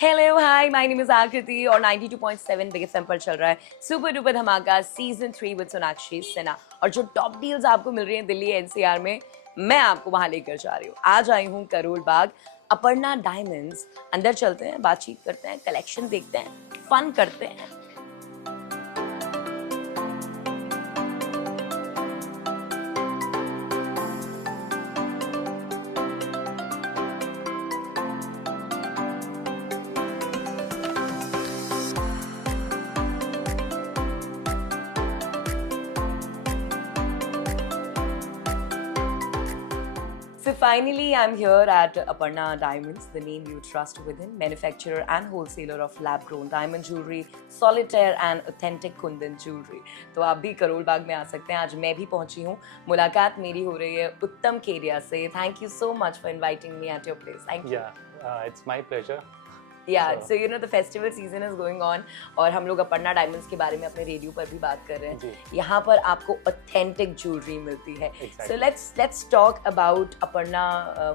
Hello hi my name is आकृति और 92.7 big FM पर चल रहा है सुपर डुपर धमाका सीजन 3 विद सोनाक्षी सिन्हा। और जो टॉप डील्स आपको मिल रही हैं दिल्ली एनसीआर में, मैं आपको वहां लेकर जा रही हूँ। आज आई हूँ करोल बाग अपर्णा डायमंड्स। अंदर चलते हैं, बातचीत करते हैं, कलेक्शन देखते हैं, फन करते हैं। So finally, I'm here at Aparna Diamonds, the name you trust within, manufacturer and wholesaler of lab-grown diamond jewelry, solitaire and authentic Kundan jewelry. तो आप भी करोल बाग में आ सकते हैं। आज मैं भी पहुंची हूँ, मुलाकात मेरी हो रही है उत्तम केरिया से। Thank you so much for inviting me at your place. Thank you. Yeah, it's my pleasure. Yeah, so you know the festival season is going on और हम लोग अपर्णा डायमंड्स के बारे में अपने रेडियो पर भी बात कर रहे हैं। यहाँ पर आपको ऑथेंटिक ज्वेलरी मिलती है। So let's talk about Aparna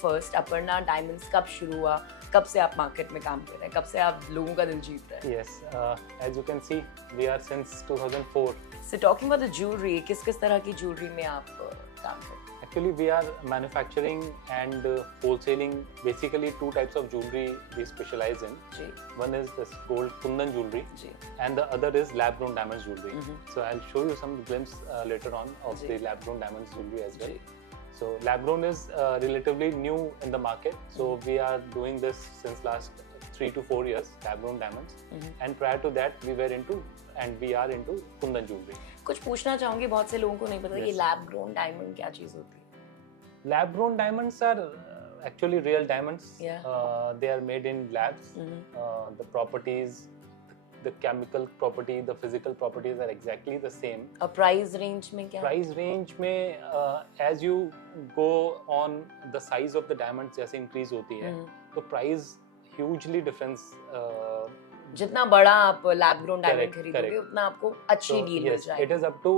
first. Aparna diamonds कब शुरू हुआ, कब से आप मार्केट में काम कर रहे हैं, कब से आप लोगों का दिल जीत रहे हैं? Yes, as you can see, we are since 2004. So talking about the jewelry, किस तरह की ज्वेलरी में आप काम करते हैं? Actually, we are manufacturing and wholesaling basically two types of jewelry we specialize in. Ji. One is this gold Kundan jewelry, ji. and the other is lab-grown diamonds jewelry. So I'll show you some glimpse later on of the lab-grown diamonds jewelry as well. So lab-grown is relatively new in the market. So we are doing this since last 3 to 4 years, lab-grown diamonds. And prior to that, we were into and we are into Kundan jewelry. कुछ पूछना चाहूंगी, बहुत से लोगों को नहीं पता ये लैब ग्रोन डायमंड क्या चीज होती है? Lab-grown diamonds are actually real diamonds. Yeah. They are made in labs. The properties, the chemical property, the physical properties are exactly the same. और प्राइस रेंज में क्या? Price range में as you go on, the size of the diamonds जैसे increase होती है, तो price hugely difference. जितना बड़ा आप लैब ग्रोन डायमंड खरीदोगे उतना आपको अच्छी डील मिल जाएगी. It is up to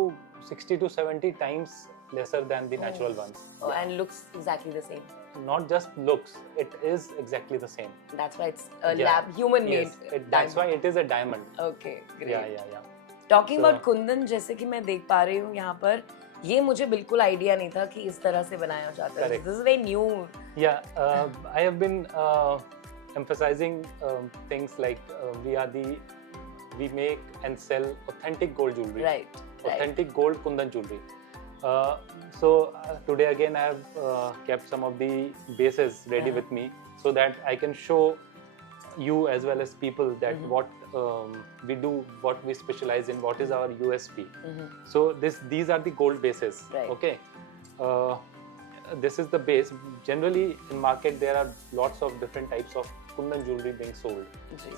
60 to 70 times lesser than the natural ones. And looks exactly the same. Not just looks, it is exactly the same. That's why it's a lab human made. Yes, that's why it is a diamond. Okay, great. Yeah. Talking about Kundan, जैसे कि मैं देख पा रही हूँ यहाँ पर, ये मुझे बिल्कुल आइडिया नहीं था कि इस तरह से बनाया जाता है. This is very new. Yeah, I have been emphasizing things like we make and sell authentic gold jewelry. Right. Authentic gold Kundan jewelry. So today again I have kept some of the bases ready with me so that I can show you as well as people that what we do, what we specialize in, what is our USP. So these are the gold bases. Right. Okay. This is the base. Generally in market there are lots of different types of Kundan jewelry being sold.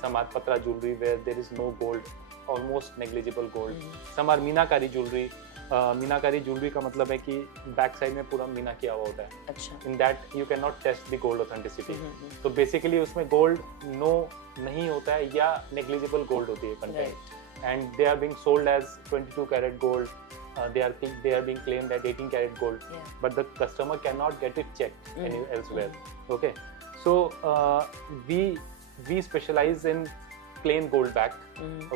Some are patra jewelry where there is no gold, almost negligible gold. Some are meenakari jewelry. Meenakari jewellery का मतलब है कि back side में पूरा मीना किया हुआ होता है. अच्छा. In that you can not test the gold authenticity. तो बेसिकली उसमें गोल्ड नो नहीं होता है या नेग्लिजिबल गोल्ड होती है content. And they are being sold as 22 carat gold. they are being claimed at 18 carat gold, but the customer cannot get it checked elsewhere. Okay, so we specialize in plain gold back.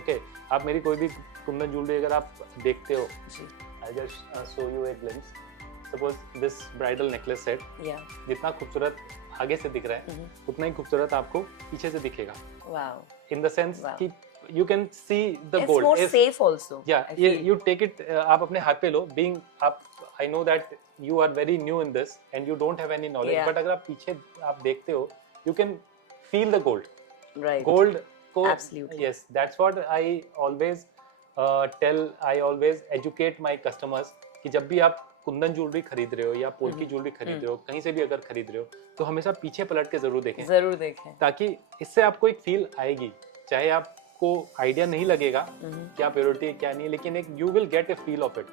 Okay, आप मेरी कोई भी Kundan jewellery अगर आप देखते हो, I just show you a glimpse. Suppose this bridal necklace set, जितना खूबसूरत आगे से दिख रहा है उतना ही खूबसूरत आपको पीछे से दिखेगा. Wow. In the sense कि you can see the it's gold. It's more safe also. Yeah, you take it. आप अपने हाथ पे लो. Being आप, I know that you are very new in this and you don't have any knowledge. But अगर आप पीछे आप देखते हो, you can feel the gold. Right. Gold को. Absolutely. Yes, that's what I always tell. I always educate my customers कि जब भी आप कुंदन ज्वेलरी खरीद रहे हो या पोल्की ज्वेलरी खरीद रहे हो, कहीं से भी अगर खरीद रहे हो, तो हमेशा पीछे पलट के जरूर देखें. ताकि इससे आपको एक फील आएगी. चाहे आपको आइडिया नहीं लगेगा क्या प्योरिटी है क्या नहीं, लेकिन एक you will get A feel of it.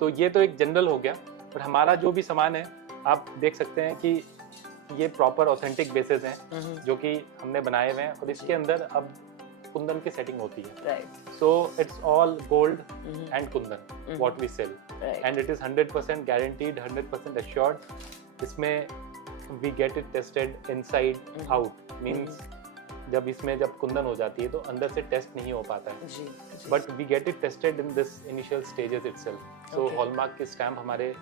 तो ये तो एक जनरल हो गया. और हमारा जो भी सामान है आप देख सकते हैं कि ये प्रॉपर ऑथेंटिक बेसिस हैं जो कि हमने बनाए हुए हैं. और इसके अंदर अब कुंदन की सेटिंग होती है. So it's all gold and kundan what we sell, and it is 100% guaranteed, 100% assured. इसमें we get it tested inside out, means जब इसमें जब कुंदन हो जाती है तो अंदर से टेस्ट नहीं हो पाता है, जी जी but we get it tested in this initial stages itself. So Okay. Hallmark की स्टैम्प हमारे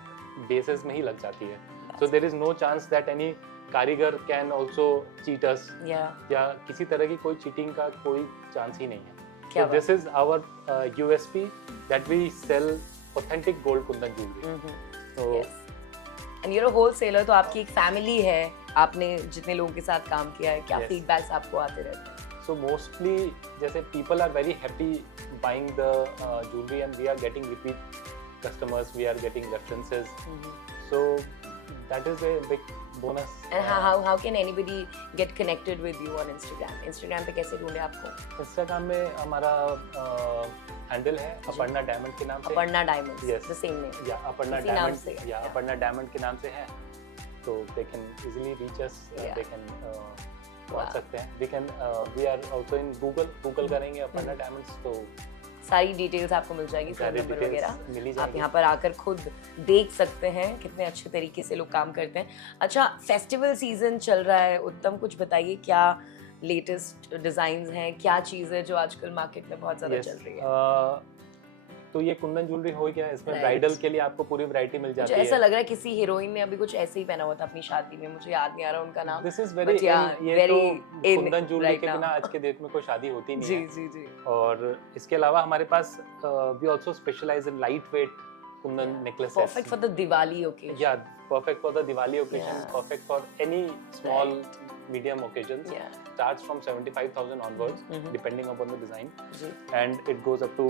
बेसिस में ही लग जाती है, so there is no chance that any कारीगर कैन आल्सो चीट अस, या किसी तरह की कोई चीटिंग का कोई चांस ही नहीं है। क्या So this is our USP that we sell authentic gold kundan jewelry. So and your wholesaler, तो आपकी एक फैमिली है, आपने जितने लोगों के साथ काम किया है, क्या Yes. फीडबैक्स आपको आते रहते हैं? so mostly जैसे people are very happy buying the jewelry and we are getting repeat customers, we are getting references. So that is a big bonus. And how can anybody get connected with you on Instagram? Instagram पे कैसे ढूंढे आपको? Instagram में हमारा handle है Aparna diamond के नाम से। Aparna diamonds, Yes. the same name. या अपर्णा इसी नाम डायमंड से, या yeah. अपर्णा डायमंड के नाम से है, तो they can easily reach us, Yeah. they can Wow. पहुंच सकते हैं। we are also in Google करेंगे अपर्णा डायमंड्स तो सारी डिटेल्स आपको मिल जाएगी, फोन सारी नंबर डिटेल्स वगैरह मिल ही आप जाएगी। यहाँ पर आकर खुद देख सकते हैं कितने अच्छे तरीके से लोग काम करते हैं। अच्छा, फेस्टिवल सीजन चल रहा है, उत्तम कुछ बताइए, क्या लेटेस्ट डिजाइन्स हैं, क्या चीज़ है जो आजकल मार्केट में बहुत ज़्यादा Yes, चल रही है? तो ये कुंदन ज्वेलरी हो गया, इसमें Right. ब्राइडल के लिए आपको पूरी वैरायटी मिल मुझे जाती ऐसा है। लग रहा है किसी हीरोइन ने अभी कुछ ऐसे ही पहना हुआ था अपनी शादी में, मुझे याद नहीं आ रहा उनका नाम। This is very But yeah, ये very तो in कुंदन ज्वेलरी right के now. बिना आज के डेट में कोई शादी होती नहीं जी है। जी जी। और इसके अलावा हमारे पास we also specialize in light weight kundan necklaces. Perfect for the Diwali occasion. या perfect for the Diwali occasion, Yeah. perfect for any small medium occasions. Yeah. Starts from 75,000 onwards, Mhm. depending upon the design, जी। and it goes up to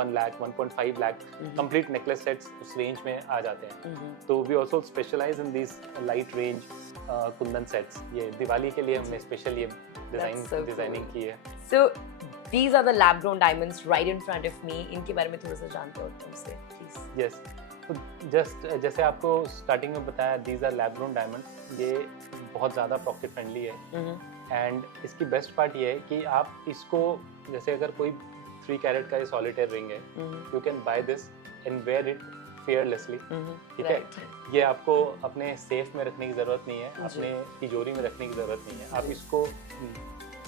1 lakh, 1.5 lakh. Mhm. Complete necklace sets उस range में आ जाते हैं। Mhm. तो we also specialize in these light range Kundan sets. ये दिवाली के लिए हमने special ये so designing cool. की है। So these are the lab grown diamonds right in front of me. इनके बारे में थोड़ा सा जानते हो तुमसे प्लीज? Yes. तो जस्ट जैसे आपको स्टार्टिंग में बताया, these are lab grown diamonds. ये बहुत ज़्यादा पॉकेट फ्रेंडली है, एंड इसकी बेस्ट पार्ट ये है कि आप इसको, जैसे अगर कोई 3 कैरेट का ये सॉलिटेयर रिंग है, you can buy this and wear it fearlessly. ठीक है, ये आपको अपने सेफ में रखने की जरूरत नहीं है, अपने तिजोरी में रखने की जरूरत नहीं है। आप इसको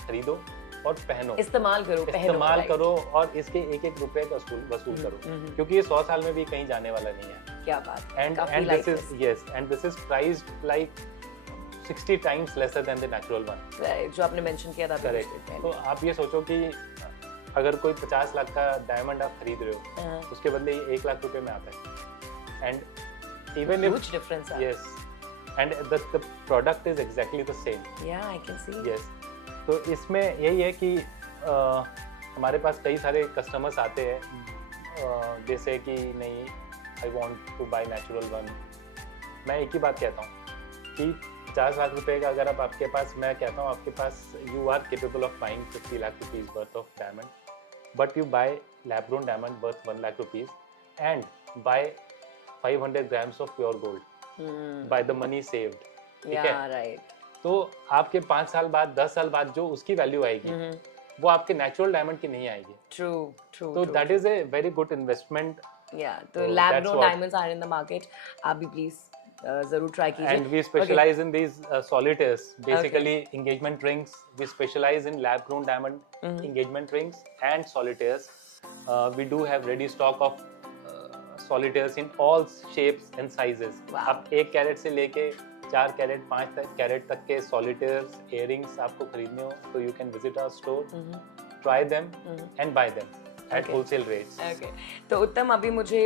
खरीदो और पहनो, इस्तेमाल करो, पहनो, इस्तेमाल right. करो और इसके एक एक रुपए का वसूल करो, क्योंकि ये 100 साल में भी कहीं जाने वाला नहीं है। क्या बात है, And काफी this is lifeless. yes, and this is priced like 60 times lesser than the natural one. Right, जो आपने मेंशन किया था अभी Correct. कुछ देर तो पहले। आप ये सोचो कि अगर कोई 50 लाख का डायमंड आप खरीद रहे हो, हाँ, उसके बदले ये 1 लाख रुपए में आता है। And even if huge difference है। yes, and the product is exactly the same. Yeah, I can see. Yes. तो इसमें यही है कि हमारे पास कई सारे कस्टमर्स आते हैं, जैसे कि नहीं, I want to buy natural one. मैं एक ही बात कहता हूँ कि 50 लाख रुपए का अगर आप आपके पास, मैं कहता हूँ आपके पास, you are capable of buying 50 lakh rupees worth of diamond, but you buy lab grown diamond worth 1 lakh rupees and buy 500 grams of pure gold by the money saved. ठीक है? Yeah, right. तो आपके 5 साल बाद, 10 साल बाद जो उसकी वैल्यू आएगी, वो आपके नेचुरल डायमंड की नहीं आएगी। True, true. तो true. That is a very good investment. Yeah, तो So lab that's grown what- diamonds are in the market. आप भी प्लीज जरूर ट्राई कीजिए। And we specialise in these solitaires, basically engagement rings. We specialize in lab grown diamond engagement rings and solitaires. We do have ready stock of solitaires in all shapes and sizes. Wow. आप 1 carat से लेके 4 carat, 5 carat तक के solitaires, earrings आपको खरीदने हो तो you can visit our store, try them and buy them at Okay. wholesale rates. Okay. तो उत्तम, अभी मुझे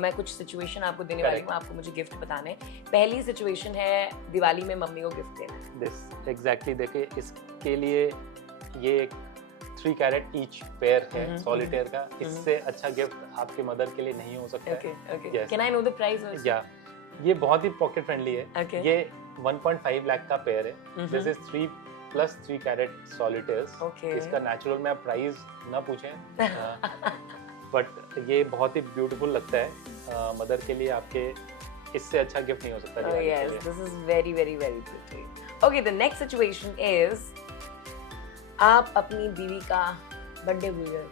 मैं कुछ सिचुएशन आपको देने वाली हूँ, आपको मुझे गिफ्ट बताने। पहली सिचुएशन है दिवाली में मम्मी को गिफ्ट देना है। दिस एग्जैक्टली, देखिए इसके लिए ये एक 3 कैरेट ईच पेयर है सॉलिटेयर का। इससे अच्छा गिफ्ट आपके मदर के लिए नहीं हो सकता Okay, है। okay. Yes. Can I know the price also? या ये बहुत ही पॉकेट फ्रेंडली है। Okay. ये 1.5 लाख का पेयर है। This is 3 + 3 carat solitaires. Okay. इसका नेचुरल में आप प्राइस ना पूछें, बट ये बहुत ही ब्यूटीफुल लगता है मदर के लिए। आपके इससे अच्छा गिफ्ट नहीं हो सकता Oh दिवाली के yes, लिए। this is very very very pretty. Okay, the next situation is आप अपनी बीवी का बर्थडे भूल गए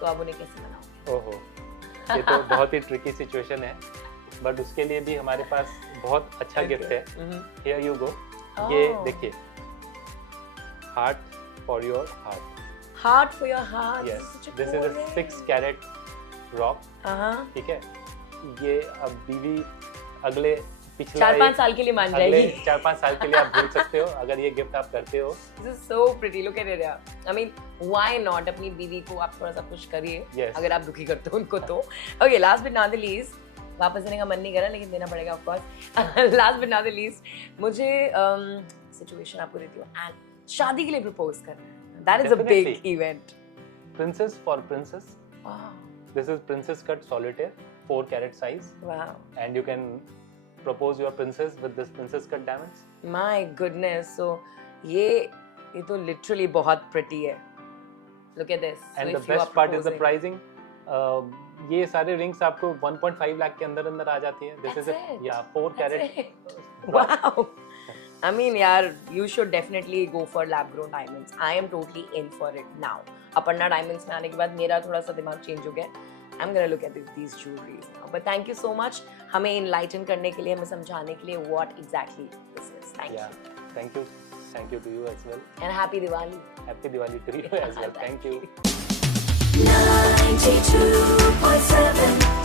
तो आप उन्हें कैसे मनाओगे? ओहो, ये तो बहुत ही ट्रिकी सिचुएशन है, बट उसके लिए भी हमारे पास बहुत अच्छा गिफ्ट है। Here you go. ये Oh. देखिए, heart for your heart. Heart for your heart. Yes, Such a this is a cool 6 carat rock. हाँ. ठीक है, ये अब बीवी अगले पिछला 4-5 साल के लिए मान अगले जाएगी. 4-5 साल के लिए आप भूल सकते हो अगर ये गिफ्ट आप करते हो. This is so pretty. Look at it. I mean, why not? अपनी बीवी को आप थोड़ा सा खुश करिए. Yes. अगर आप दुखी करते हो उनको तो. Okay, last but not the least, वापस देने का मन नहीं कर रहा लेकिन देना पड़ेगा of course. Last but not the least, मुझे सिचुएशन आपको देती हूँ and शादी के लिए प्रपोज करना है. That is a big Definitely. event. Princess for princess. Wow. This is princess cut solitaire, 4 carat size, Wow. and you can propose your princess with this princess cut diamonds. My goodness. So ये तो literally बहुत pretty है. Look at this. And So the if you are best part is the proposing- pricing. ये सारे rings आपको 1.5 लाख के अंदर अंदर आ जाती हैं. This That's is a it. 4 That's carat. it. Wow. I mean, yaar, you should definitely go for lab grown diamonds. I am totally in for it now. Aparna Diamonds में आने के बाद मेरा थोड़ा सा दिमाग चेंज हो गया. I'm gonna look at these jewelries now. But thank you so much. हमें enlighten करने के लिए, हमें समझाने के लिए what exactly this is. Thank Yeah, you. thank you. Thank you to you as well. And happy Diwali. Happy Diwali to you as well. Thank you. 92.7